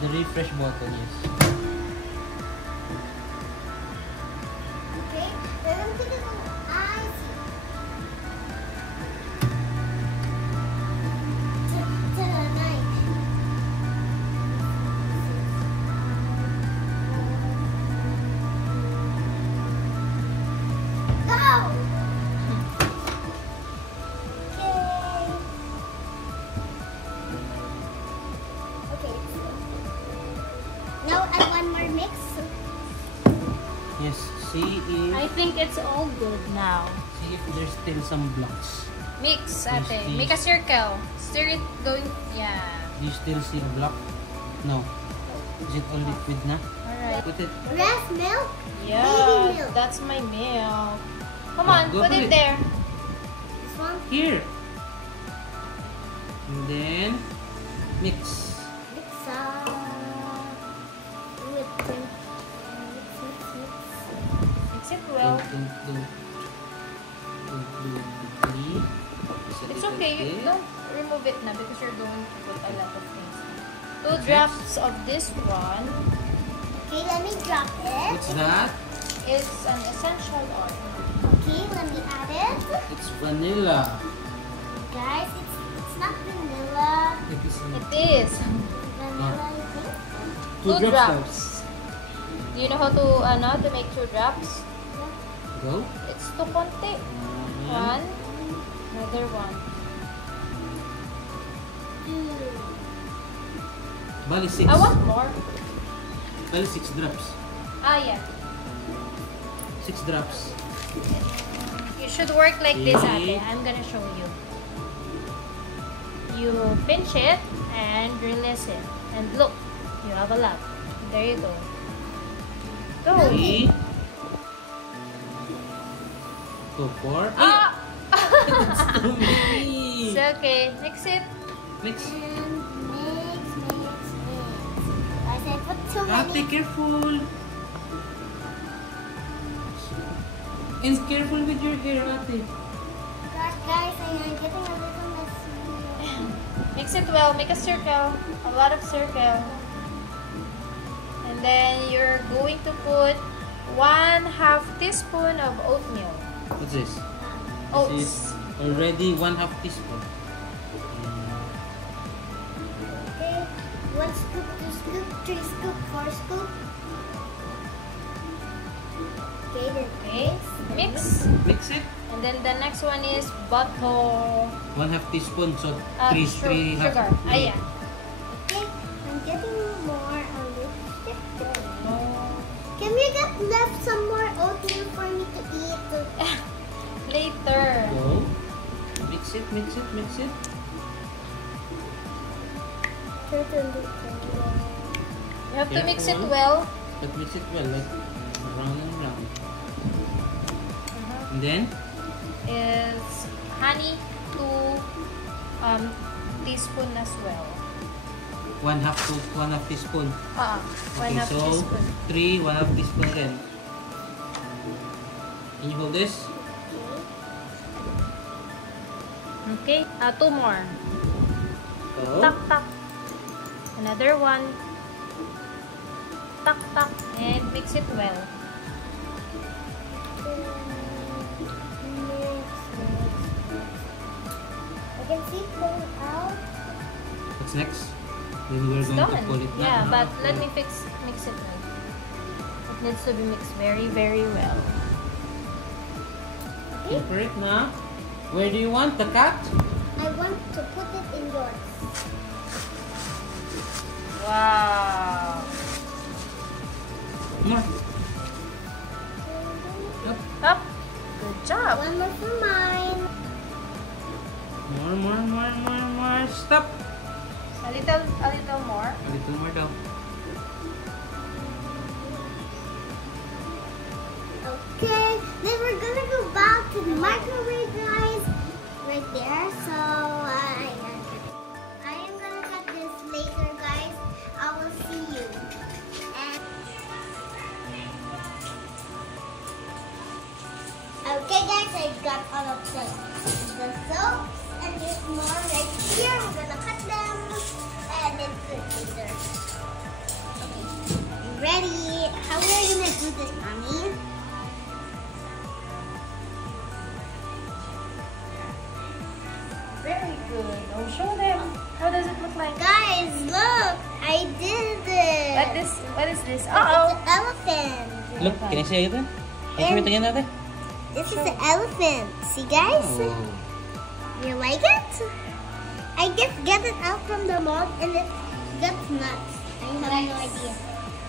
The refresh button, yes. Okay, then I'm gonna go eyes. Go! Okay, now add one more mix. Yes, see if, I think it's all good now. see if there's still some blocks. Mix, ate. Yes, Make a circle. Stir it going. Yeah. Do you still see a block? No. Is it all liquid na? Alright. Put it. Breast milk. Yeah, Baby milk. that's my milk. Come on, Go put put it it. there. This one. Here. And then mix. Mix up. With drink. Mix. Mix it well. Three. It's okay. You don't remove it na because you're going to put a lot of things. 2 Okay. drops of this one. Okay, let me drop it. What's that? It's an essential oil. Okay, let me add it. It's vanilla. Guys, it's not vanilla. It is It is. Vanilla, I think. 2 2 drops. Do you know how to make 2 drops? Go. It's too konti. 1, another 1. Bali 6. I want more. Bali 6 drops. Ah, yeah. 6 drops. You should work like this, Okay. ate. I'm gonna show you. You pinch it and release it. And look, you have a lot. There you go. Go. 3. 2, 4. Ah! It's too It's many. okay. Mix it. Mix. And mix. I said put too Ate, many. careful. And careful with your hair, ate. Guys, I'm getting a little messy. Mix it well. Make a circle. A lot of circle. And then you're going to put 1/2 teaspoon of oatmeal. What's this? This Oats. is already 1/2 teaspoon. Okay, 1 scoop, 2 scoop, 3 scoop, 4 scoop. Okay, then Okay. Mix. Mix it. And then the next one is butter. 1/2 teaspoon, so 3 Sugar. Ah, yeah. Okay, I'm getting more a lipstick. Oh. Can we get left some more oatmeal for me to eat? Later. Go. Mix it, mix it, mix it. You have to mix it Careful. well. But mix it well, like round and round. And then, Is honey 2 teaspoon as well. 1/2 teaspoon. Okay, 1/2 so teaspoon. 3, 1/2 teaspoon again. Can you hold this? Okay, 2 more. Go. Tak tak. Another 1. Tak tak. And mix it well. I can see it going out. What's next? Then we're It's going to done. pull it back. Yeah, No, but pull let it. me mix it well. It needs to be mixed very, very well. Super it now. Where do you want the cat? I want to put it in yours. Wow. More. Yep. Up. Good job. One more for mine. More. Stop. A little more. A little more daw. Okay, then we're gonna go back to the microwave, guys. Right there. So I am gonna cut this later, guys. I will see you. And okay, guys, I got all of the soaps, and there's more right here. We're gonna cut them, and then put it later. Okay, ready? How are you gonna do this, mommy? Very good. Oh, show them. How does it look like? Guys, look! I did it! What is this? It's Uh-oh. an elephant. Look, can I see it? Can you show it again, ate? This is an elephant. See, guys? Oh. You like it? I just get it out from the mold and that's nuts. I have no idea.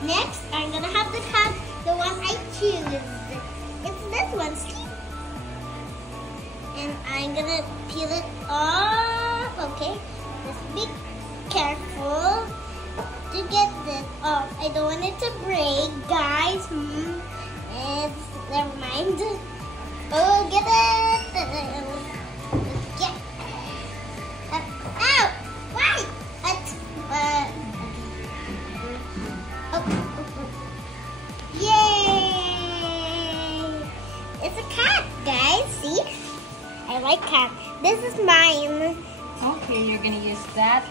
Next, I'm gonna have to cut the one I choose. It's this one, see? And I'm gonna peel it off. Okay, just be careful to get this off. I don't want it to break, guys. It's never mind. Oh, get it! Get. Ow! Why? Oh. Yay! It's a cat, guys. See? I like cat. This is mine. Okay, you're gonna use that.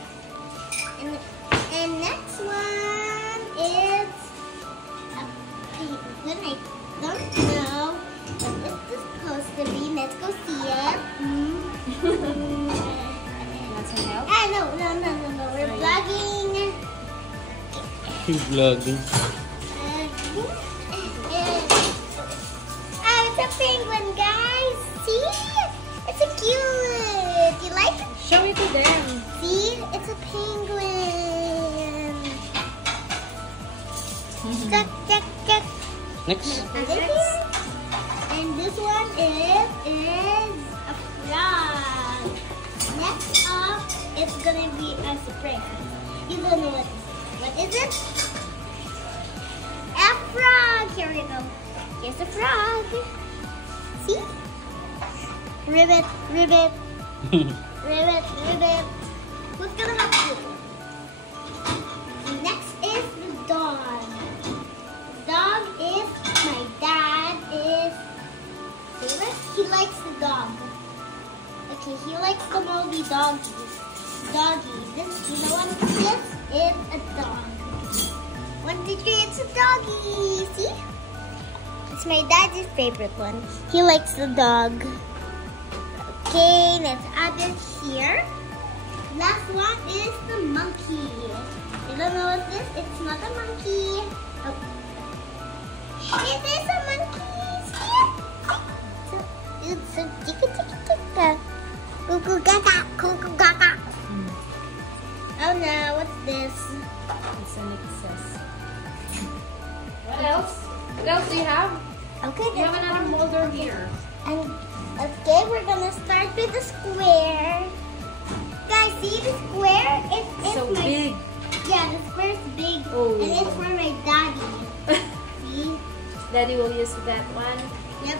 And next one is a penguin. I don't know what it's supposed to be. Let's go see it. Want some help? No. We're vlogging. Vlogging. It's a penguin, guys. See? It's a cute. You like it? Show it to them. See? It's a penguin. Check. Next. And this one is a frog. Next up, it's gonna be a spring. You don't know what is it? A frog. Here we go. Here's a frog. See? Ribbit. Who's gonna help you? Next is the dog. The dog is my dad's favorite. He likes the dog. Okay, he likes the moldy doggies. You know what this is? A dog. 1, 2, 3, it's a doggy. See? It's my dad's favorite one. He likes the dog. Okay, let's add it here. Last one is the monkey. You don't know what this? It's not a monkey. Oh. It is a monkey. See? It's a ticka. Cuckoo gaga. Oh no, what's this? It's an excess. What else? What else do you have? Okay, You have another molder here. And okay, we're gonna start with the square. Guys, see the square? It's So my, big. Yeah, the square is big. Oh. And it's for my daddy. See? Daddy will use that one. Yep.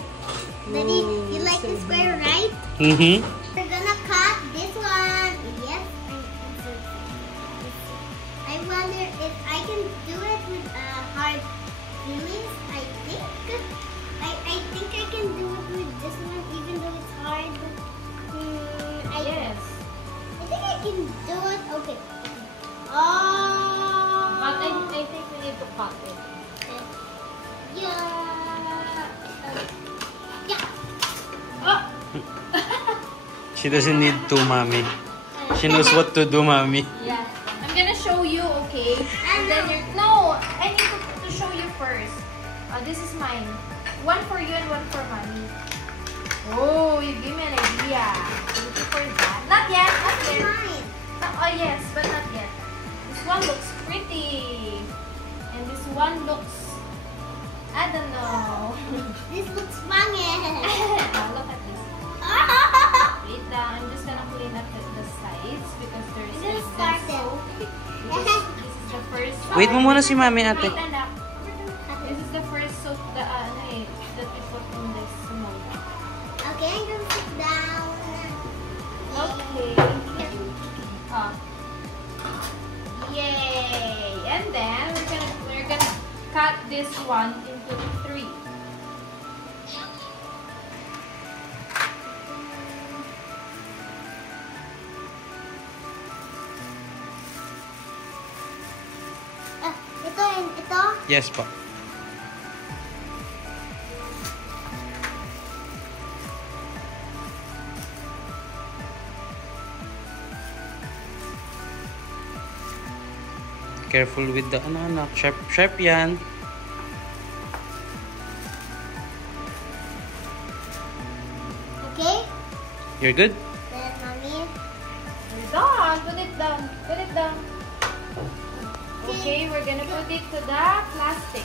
Daddy, you Ooh, like so the square, right? Mm-hmm. We're gonna cut this one. Yes. I wonder if I can do it with hard feelings. I think I can do it with this one, even though it's hard. Yes. I think I can do it. Okay. Oh. But I think we need to cut it. Yeah. Oh! She doesn't need to, mommy. She knows what to do, mommy. Yeah. I'm gonna show you, okay? And then you're... No! I need to show you first. This is mine. One for you and one for mommy. Oh, you give me an idea. Thank you for that. Not yet. Mine. Oh, yes, but not yet. This one looks pretty. And this one looks... I don't know. This looks funny. Look at this. Wait, I'm just gonna clean up the sides because there's Just like start so it. Wait mo muna si mami, ate. Wait, anak. This is the first soap that we put in this mold. Okay, I'm gonna sit down. Okay. Yay! And then we're gonna cut this one into 3. Ito. Yes po. Careful with the anak. Sharp, sharp yan. Okay? You're good? Then, mommy. We're done. Put it down. Put it down. Okay, we're gonna put it to the plastic.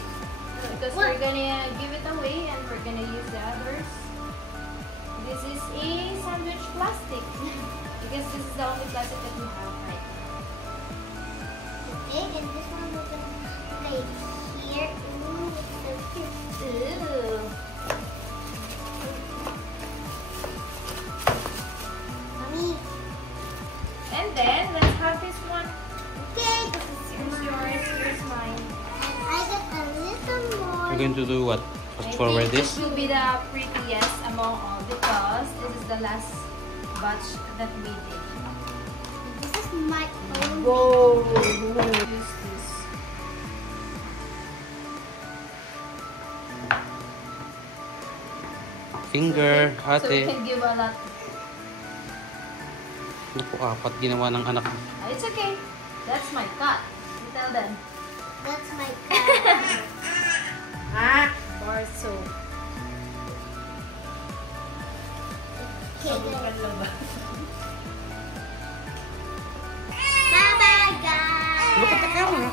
Because we're gonna give it away and we're gonna use the others. This is a sandwich plastic. Because this is the only plastic that we have right now. Okay, and this one we're gonna right here. Ooh, it's so cute. Ooh. Mommy. And then, let's have this one. Okay, this is Here's yours, here's mine. And I got a little more. We're going to do what? I Fast forward think this? will be the prettiest among all because this is the last batch that we did. This is my own. Whoa! Use this. Finger, So we ate. can give a lot. Naku, 4 ginawa ng anak mo. It's okay. That's my cut. You tell them. That's my cat. Bar soap. Okay, good. Bye-bye, guys. Look at the camera.